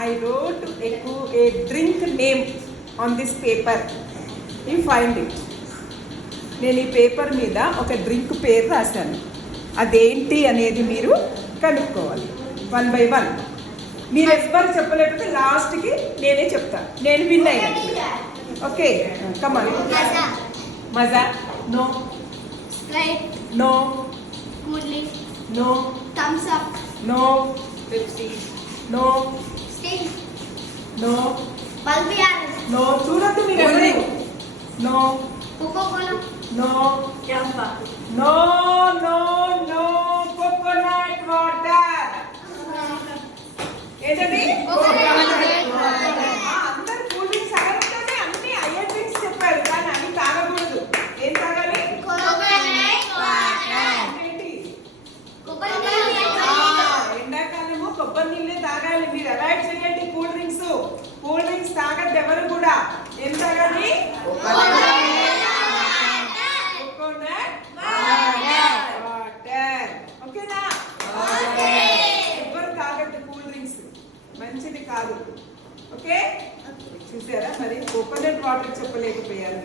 I wrote a drink name on this paper. You find it. నేను ఈ paper మీద ఒక డ్రింక్ పేరు రాశాను. అదేంటి అనేది మీరు కనుక్కోవాలి 1 by 1. మీరు ఎవ్వరు చెప్పలేకపోతే లాస్ట్కి నేనే చెప్తాను. నేను విన్ అయినట్టు. Okay, come on. Maaza. No. Sprite. No. Coolly. No. Thumbs up. No. Pepsi. No. Sting. No. Balbiaris. No. చూడద్దు మీరు ఎవరు. No. Coca-Cola. No. Yamba. No no no coconut water. ఏంటండి? అందరు కూల్ డ్రింక్స్ అడగటమే అన్ని ఐఎన్ డ్రింక్స్ చెప్పారు, కానీ అన్ని తాగకూడదు. ఏం తాగాలి? ఏంటి? ఎండాకాలము కొబ్బరి నీళ్ళే తాగాలి. మీరు అవాయిడ్ చేయండి కూల్ డ్రింక్స్. కూల్ డ్రింక్స్ తాగద్దు ఎవరు కూడా. ఏం తాగాలి? ఓకేనా? ఎవరు తాగద్దు కూల్ డ్రింక్స్, మంచిది కాదు. ఓకే, చూసారా? మరి కోకోనట్ వాటర్ చెప్పలేకపోయారు.